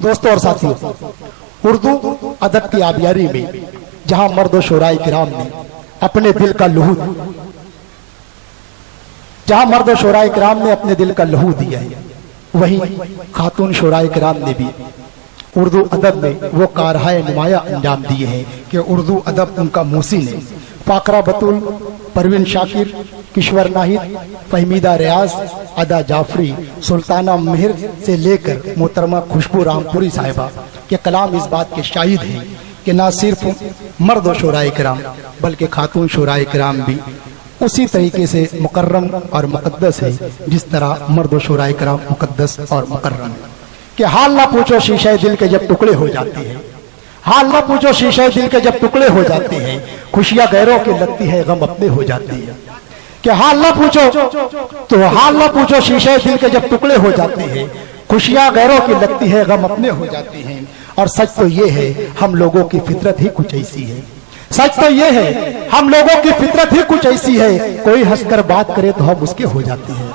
दोस्तों और साथियों, उर्दू अदब की आबियारी में जहां मर्द और शोराए किराम ने अपने दिल का लहू दिया है, वहीं खातून शोराए किराम ने भी उर्दू अदब में वो कारहाए नुमाया अंजाम दिए हैं कि उर्दू अदब उनका मोहसिन है। फाकरा बतूल, परवीन शाकिर, किश्वर नाहिद, फहमीदा रियाज, अदा जाफरी, सुल्ताना मेहर से लेकर मोहतरमा खुशबू रामपुरी साहिबा के कलाम इस बात के शाहिद हैं कि ना सिर्फ मर्द और शोराए किराम बल्कि खातून शोराए किराम भी उसी तरीके से मुकर्रम और मुकद्दस है जिस तरह मर्द और शोराए किराम मुकद्दस और मुकर्रम है। कि हाल ना पूछो शीशे दिल के जब टुकड़े हो जाते हैं, हाल ना पूछो शीशे दिल के जब टुकड़े हो जाते हैं, खुशियां गैरों की लगती है गम अपने हो जाती है। कि हाल ना पूछो शीशे दिल के जब टुकड़े हो जाते हैं, खुशियां गैरों की लगती है गम अपने हो जाते हैं। और सच तो ये है हम लोगों की फितरत ही कुछ ऐसी है, सच तो ये है हम लोगों की फितरत ही कुछ ऐसी है, कोई हंसकर बात करे तो हम उसके हो जाते हैं।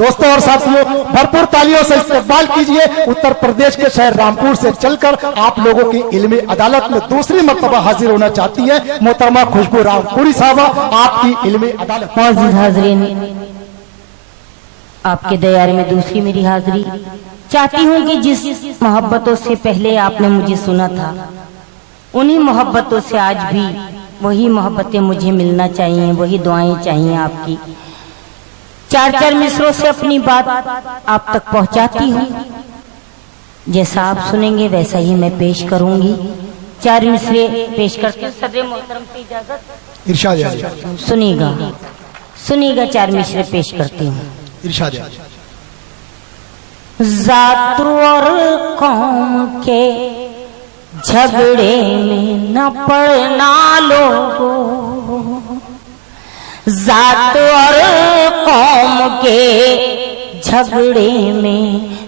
दोस्तों और साथियों, भरपूर तालियों से इस्तकबाल कीजिए उत्तर प्रदेश के शहर रामपुर से चलकर आप लोगों की इल्मी अदालत में दूसरी मर्तबा हाजिर होना चाहती है मोहतरमा खुशबू रामपुरी साहबा, आपकी इल्मी अदालत। मौजूद हाजरीन, आपके दयारे में दूसरी मेरी हाजिरी। चाहती हूँ कि जिस मोहब्बतों से पहले आपने मुझे सुना था, उन्हीं मोहब्बतों से आज भी वही मोहब्बतें मुझे मिलना चाहिए, वही दुआएं चाहिए आपकी। चार चार मिसरों से अपनी बात आप तक पहुंचाती हूँ, जैसा आप सुनेंगे वैसा ही मैं पेश करूंगी। चार मिसरे पेश करती हूँ, सदर मोहतरम की इजाजत। इरशाद सुनिएगा, चार मिसरे पेश करती हूँ। इरशाद। जात और कौम के झगड़े में न पड़ना लोगों, जात और कौम के झगड़े में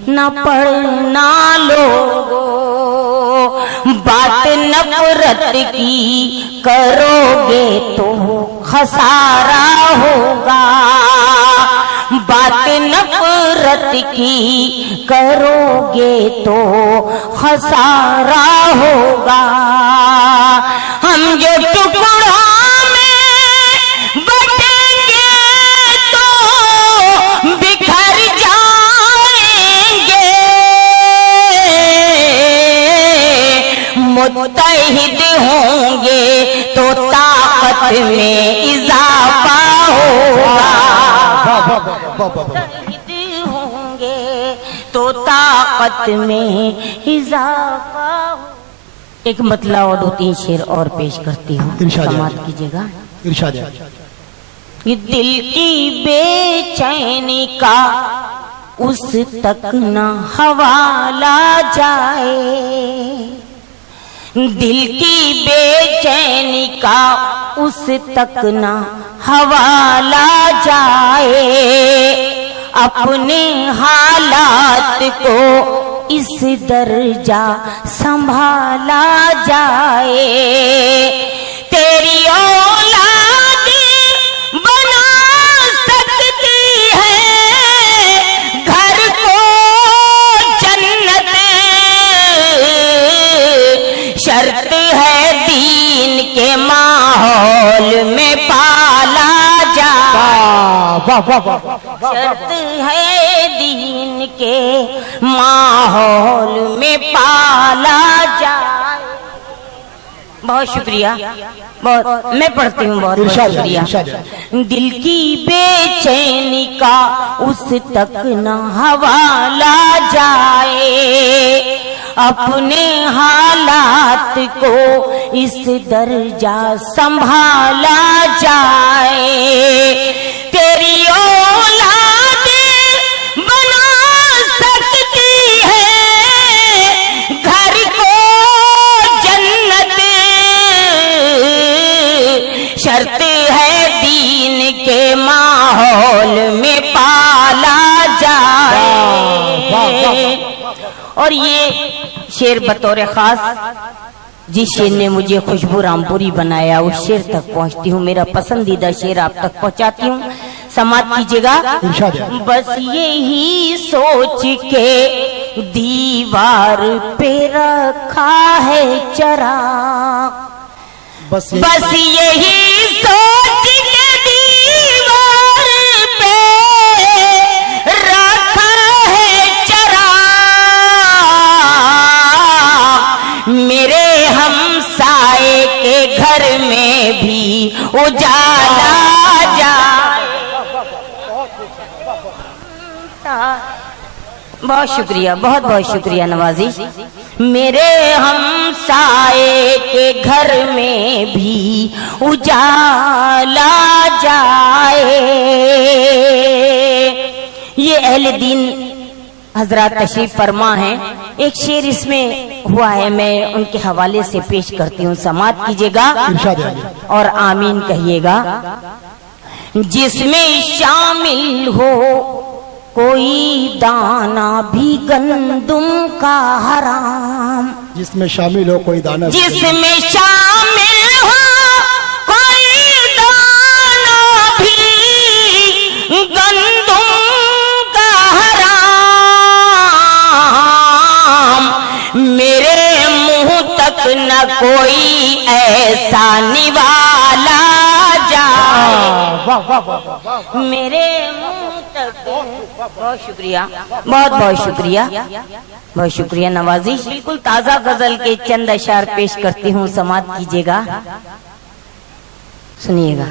न पड़ना लोगों, बात नफरत की करोगे तो खसारा होगा, बात नफरत की करोगे तो खसारा होगा। हम जो टुकड़ा मुत्तहिद होंगे तो ताकत में इजाफा होगा, मुत्तहिद होंगे तो ताकत में इजाफा। एक मतला और दो तीन शेर और पेश करती हूँ, समाप्त कीजिएगा। इरशाद। ये दिल की बेचैनी का उस तक न हवाला जाए, दिल की बेचैनी का उस तक न हवाला जाए, अपने हालात को इस दर्जा संभाला जाए। तेरी औलाद बना सकती है घर को जन्नत, शर्त है दीन के माहौल में पाला जाए, शर्त है दीन के माहौल में पाला जाए। बहुत शुक्रिया, बहुत मैं पढ़ती हूँ, बहुत शुक्रिया। दिल की बेचैनी का उस तक न हवाला जाए, अपने हालात को इस दर्जा संभाला जाए। तेरी औलाद बना सकती है घर को जन्नत, शर्त है दीन के माहौल में पाला जाए। और ये शेर बतौर खास जिस शेर ने मुझे खुशबू रामपुरी बनाया उस शेर तक पहुंचती हूँ, मेरा पसंदीदा शेर आप तक पहुंचाती हूँ, समाप्त कीजिएगा। बस यही सोच के दीवार पे रखा है चराग। बस यही सोच के दीवार पे रखा है चराग। मेरे हमसाए के घर में भी उजाला जाए। बहुत शुक्रिया, बहुत बहुत शुक्रिया नवाजी। मेरे हमसाए के घर में भी उजाला जाए। ये अहले दीन हजरत तशरीफ फरमा है। एक शेर इसमें हुआ है, मैं उनके हवाले से पेश करती हूँ, समात कीजिएगा और आमीन कहिएगा। जिसमें शामिल हो कोई दाना भी गंदुम का हराम। जिसमें शामिल हो कोई दाना, जिसमें शामिल हो कोई दाना भी गंदुम का हराम। मेरे मुंह तक न कोई ऐसा निवाला जाए। मेरे मुंह तक। बहुत शुक्रिया, बहुत बहुत शुक्रिया, बहुत शुक्रिया नवाजी। बिल्कुल ताजा गजल के चंद अशार पेश करती हूँ, समात कीजिएगा, सुनिएगा।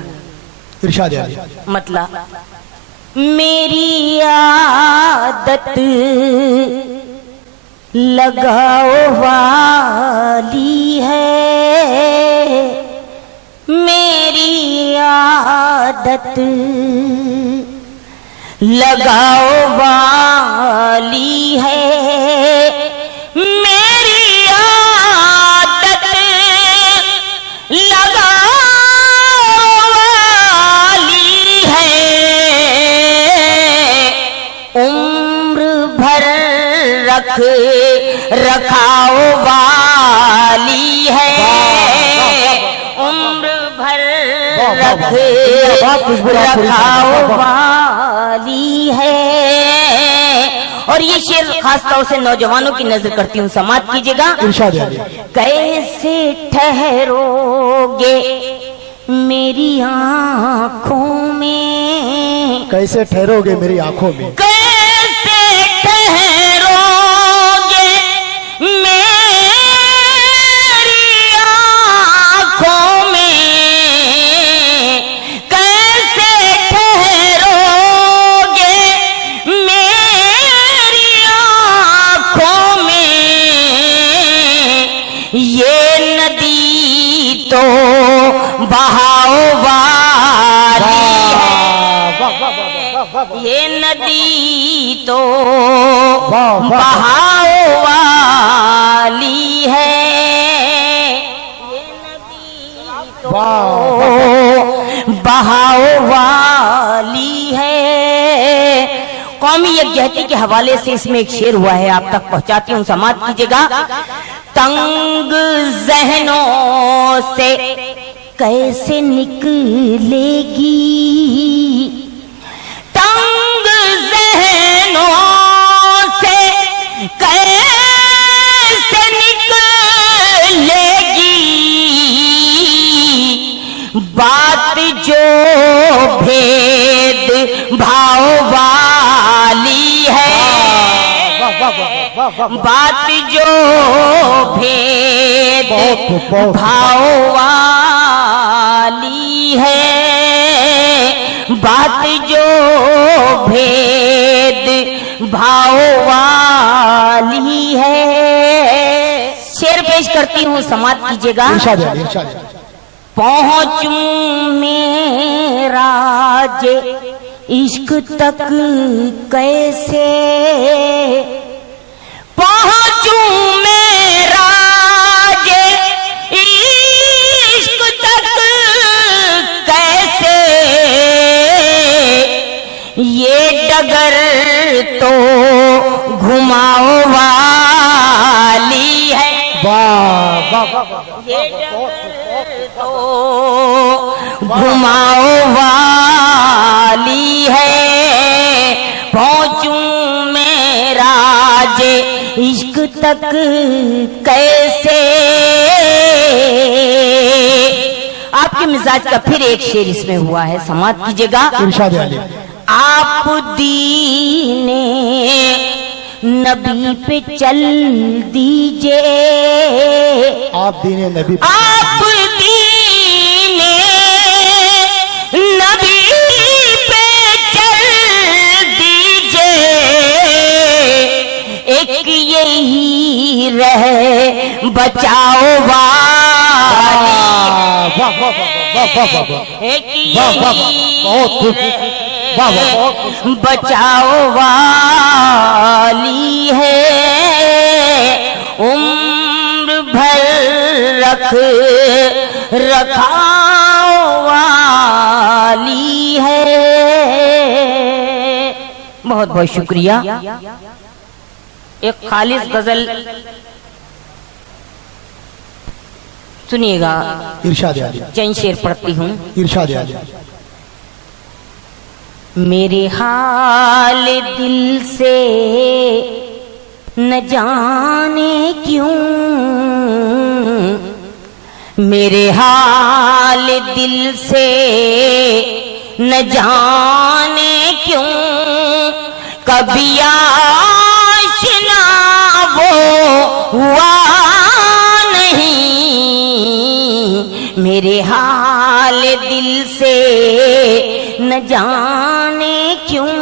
इरशाद मतलब मेरी आदत लगाओ वाली है, मेरी आदत लगाओ वाली है, मेरी आदत लगाओ वाली है। उम्र भर रखाओ वाली है, उम्र भर रखाओ वाली है। और ये शेर खास तौर से नौजवानों की नजर करती हूँ, समात कीजिएगा। कैसे ठहरोगे मेरी आंखों में, कैसे ठहरोगे मेरी आंखों में, कैसे ठहरोगे मेरी आंखों में, कैसे ठहरोगे मेरी आंखों में। ये नदी तो बहाओ वाली है, ये नदी तो बहाओ वाली है, ये नदी तो बहाओ वाली है। कौमी यकजहती के हवाले से इसमें एक शेर हुआ है, आप तक पहुंचाती हूँ, समात कीजिएगा। तंग जहनों से कैसे निकलेगी, तंग जहनों से कैसे निकलेगी बात जो भेद भाव वाली है, बात जो भेद भाव वाली है, बात जो भेद भाव वाली है। शेर पेश करती हूँ, समात कीजिएगा। पहुंचूं मेरा जे इश्क तक कैसे, पहुंचूं मेरा जे इश्क तक कैसे। ये डगर तो घुमाओ वाली है, ये डगर तो घुमाओ वाली है। पहुंचूं मेरा जे तक कैसे। आपके मिजाज का फिर एक शेर इसमें हुआ है, समाप्त कीजिएगा। इरशाद आली। आप दीने नबी पे चल दीजिए, आप दीने नबी, आप दीने नबी पे चल दीजिए, एक यही रहे बचाओ वाली, वाह वाह वाह वाह वाह वाह, एक वाह वाह वाह, बहुत खूब, वाह वाह वाह, बचाओ वाली है, उम्र भर रखाओ वाली है। बहुत बहुत शुक्रिया। एक खालिस गजल सुनिएगा, इरशाद आली। चंद शेर पढ़ती हूँ। इरशाद आली। मेरे हाल दिल से न जाने क्यों, मेरे हाल दिल से न जाने क्यों, कभी आशना वो हुआ नहीं, मेरे हाल दिल से न जाने क्यों,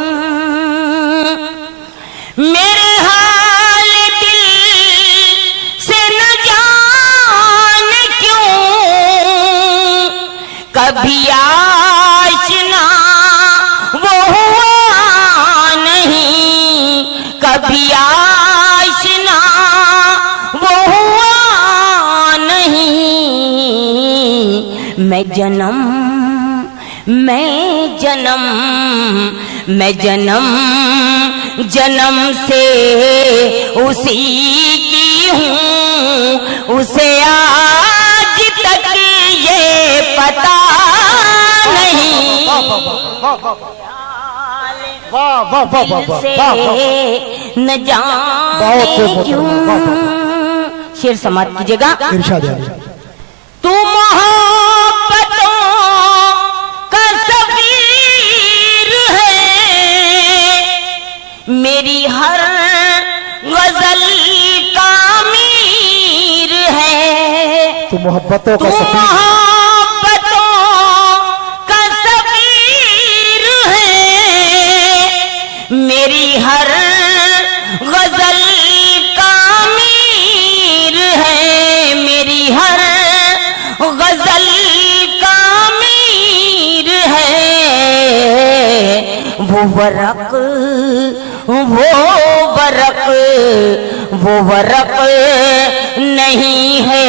मेरे हाल दिल से न जाने क्यों, कभी आशना वो हुआ नहीं, कभी आशना वो हुआ नहीं, मैं जन्म जन्म से उसी की हूँ, उसे आज तक ये पता नहीं, वाह वाह वाह वाह वाह, से वाह वाह, न जाने क्यों। शेर समाप्त कीजिएगा। इरशाद आली। तू मोहब्बतों का सफीर है, मेरी हर गजल का मीर है, तू मोहब्बतों तू का सफीर, मोहब्बतों का सफीर है, मेरी हर गजल का मीर है, मेरी हर गजल का मीर है, वो बरक नहीं है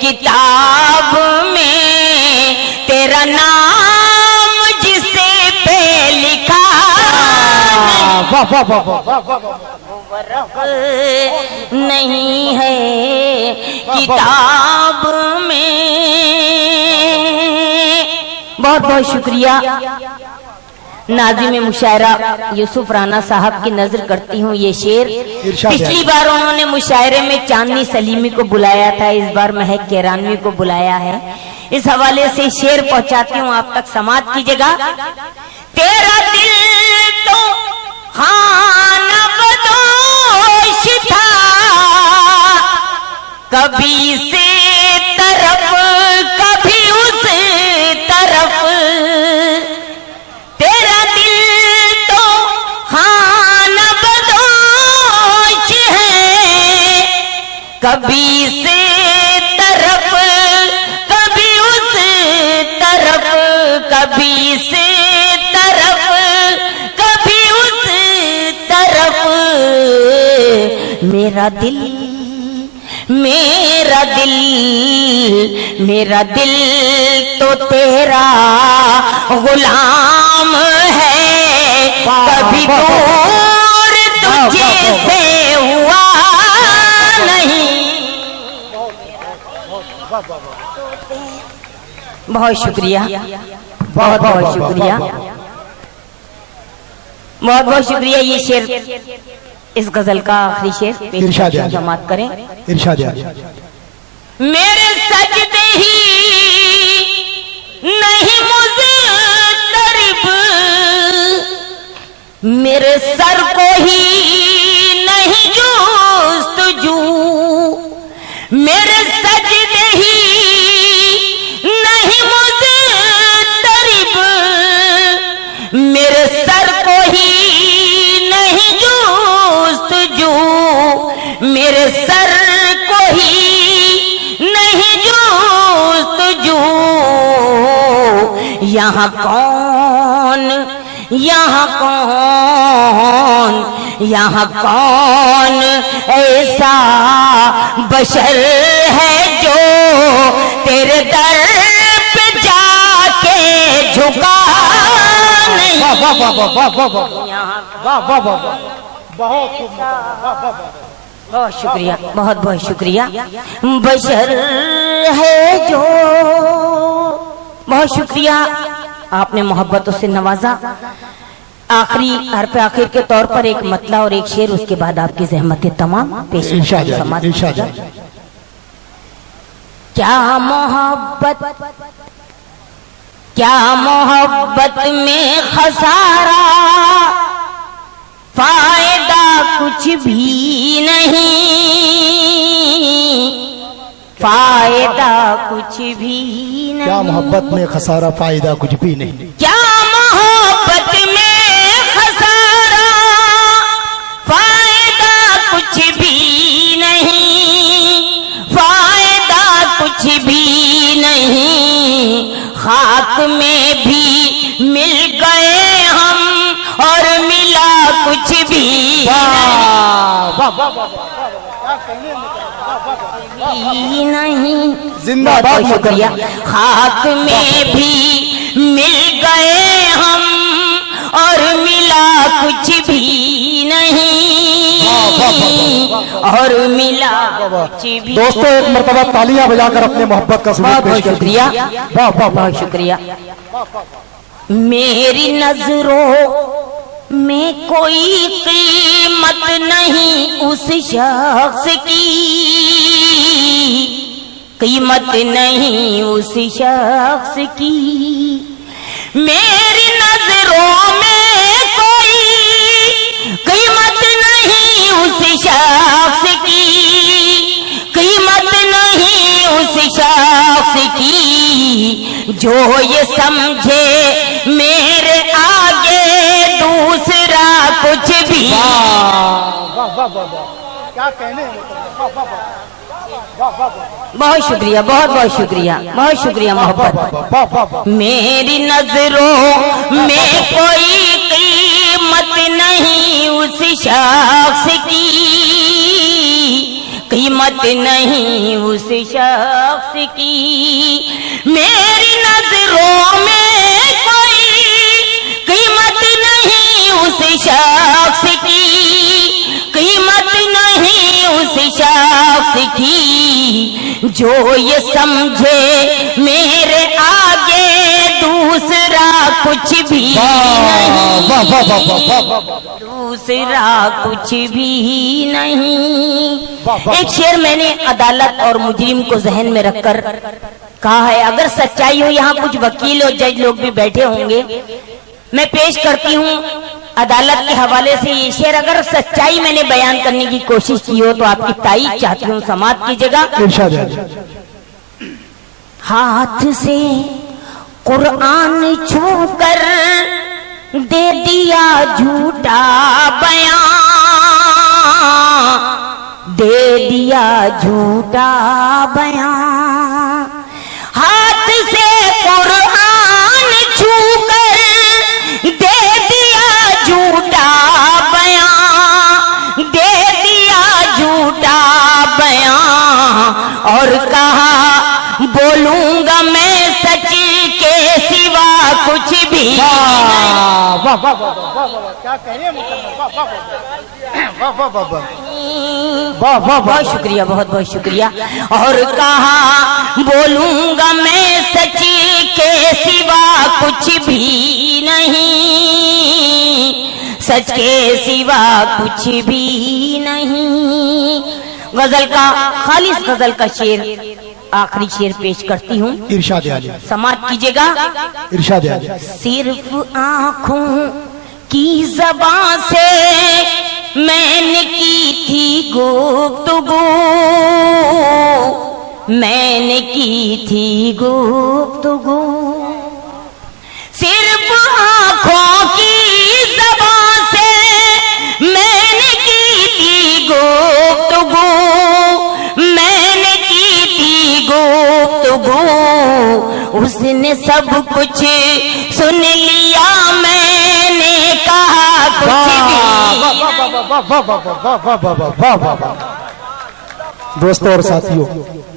किताब में तेरा नाम जिसे पे लिखा नहीं, वाह वाह वाह वाह वाह वाह, वर्क नहीं है किताब में। बहुत बहुत शुक्रिया। नाज़िम मुशायरा यूसुफ राना साहब की नजर करती हूँ ये शेर। पिछली बार उन्होंने मुशायरे में चांदनी सलीमी को बुलाया था, इस बार महक केरानवी को बुलाया है। इस हवाले से शेर पहुंचाती हूँ आप तक, समाप्त कीजिएगा। तेरा दिल तो खाना बदोश था, कभी से तरफ कभी उस तरफ, तेरा दिल तो खाना बदोश है, कभी से तरफ कभी उस तरफ, कभी से तरफ कभी उस तरफ, मेरा दिल तो तेरा गुलाम है, कभी दूर तुझे से हुआ नहीं। बहुत शुक्रिया, बहुत बहुत शुक्रिया, बहुत बहुत शुक्रिया। ये शेर इस गजल का आखिरी शेर पेश इरशाद करके है। समाप्त करें। इरशाद है। मेरे सजदे ही नहीं मुज़तरिब, मेरे सर को ही नहीं जुस्तजू, मेरे सजदे ही नहीं मुज़तरिब, मेरे सर को ही नहीं जुस्तजू, मेरे सर को ही नहीं जुस्तजू, यहाँ कौन, यहाँ कौन, यहाँ कौन ऐसा बशर है जो तेरे दर पे जाके झुका नहीं। वाह वाह वाह वाह वाह वाह यहाँ वाह वाह वाह वाह बहुत बहुत शुक्रिया, बहुत बहुत शुक्रिया। बशर है जो, बहुत शुक्रिया, आपने मोहब्बतों से नवाजा। आखिरी हरफ आखिर के तौर पर एक मतला और एक शेर, उसके बाद आपकी ज़हमतें तमाम पेश इरशाद है, समाप्त। इरशाद है। क्या मोहब्बत, क्या मोहब्बत में खसारा, फायदा कुछ भी नहीं, फायदा कुछ भी नहीं। क्या मोहब्बत में खसारा, फायदा कुछ भी नहीं। क्या मोहब्बत में खसारा, फायदा कुछ भी नहीं, फायदा कुछ भी नहीं। खाक में भी मिल गए हम और मिला कुछ भी नहीं। जिंदाबाद बहुत शुक्रिया। मुकद्दर। खाक में भी मिल गए हम और मिला कुछ भी नहीं, और मिला कुछ भी। दोस्तों एक मर्तबा तालियां बजाकर अपने मोहब्बत का सबूत बहुत पेश बहुत कर शुक्रिया, वाह वाह वाह बहुत शुक्रिया। मेरी नजरों में कोई कीमत नहीं उस शख्स की, कीमत नहीं उस शख्स की। मेरी नजरों में कोई कीमत नहीं उस शख्स की, कीमत नहीं उस शख्स की, जो ये समझे मेरे आगे दूसरा कुछ भी। क्या कहने, बहुत शुक्रिया, बहुत बहुत शुक्रिया, बहुत शुक्रिया मोहब्बत। मेरी नजरों में कोई कीमत नहीं उस शख्स की, कीमत नहीं उस शख्स की। मेरी नजरों में कोई कीमत नहीं उस शख्स की, कीमत नहीं उस शख्स की, जो ये समझे मेरे आगे दूसरा कुछ भी नहीं, दूसरा कुछ भी नहीं। एक शेर मैंने अदालत और मुजरिम को जहन में रखकर कहा है, अगर सच्चाई हो, यहाँ कुछ वकील और जज लोग भी बैठे होंगे, मैं पेश करती हूँ अदालत के हवाले से ये शेर। अगर सच्चाई मैंने बयान करने की कोशिश की हो तो आपकी तारीफ चाहती हूँ, समाप्त कीजिएगा। इरशाद है। हाथ से कुरान छूकर दे दिया झूठा बयान, दे दिया झूठा बयान। हाथ से कुरान छूकर दे दिया झूठा बयान, दे दिया झूठा बयान, और कहा बोलूंगा मैं सच के सिवा कुछ भी नहीं। क्या कहिए, बहुत शुक्रिया, बहुत बहुत शुक्रिया। और कहा बोलूंगा मैं सच के सिवा कुछ भी नहीं, सच के सिवा कुछ भी नहीं। गजल का खालिस गजल का शेर, आखिरी शेर पेश करती हूँ, इरशाद आली, समाप्त कीजिएगा। इरशाद आली। सिर्फ आँखों की ज़बां से मैंने की थी गुफ्तगू, मैंने की थी गुफ्तगू। सिर्फ आँखों की ज़बां से मैंने की थी गुफ्तगू, मैंने की थी गुफ्तगू। उसने सब कुछ सुन लिया, मैंने कहा कुछ भी। दोस्तों और साथियों,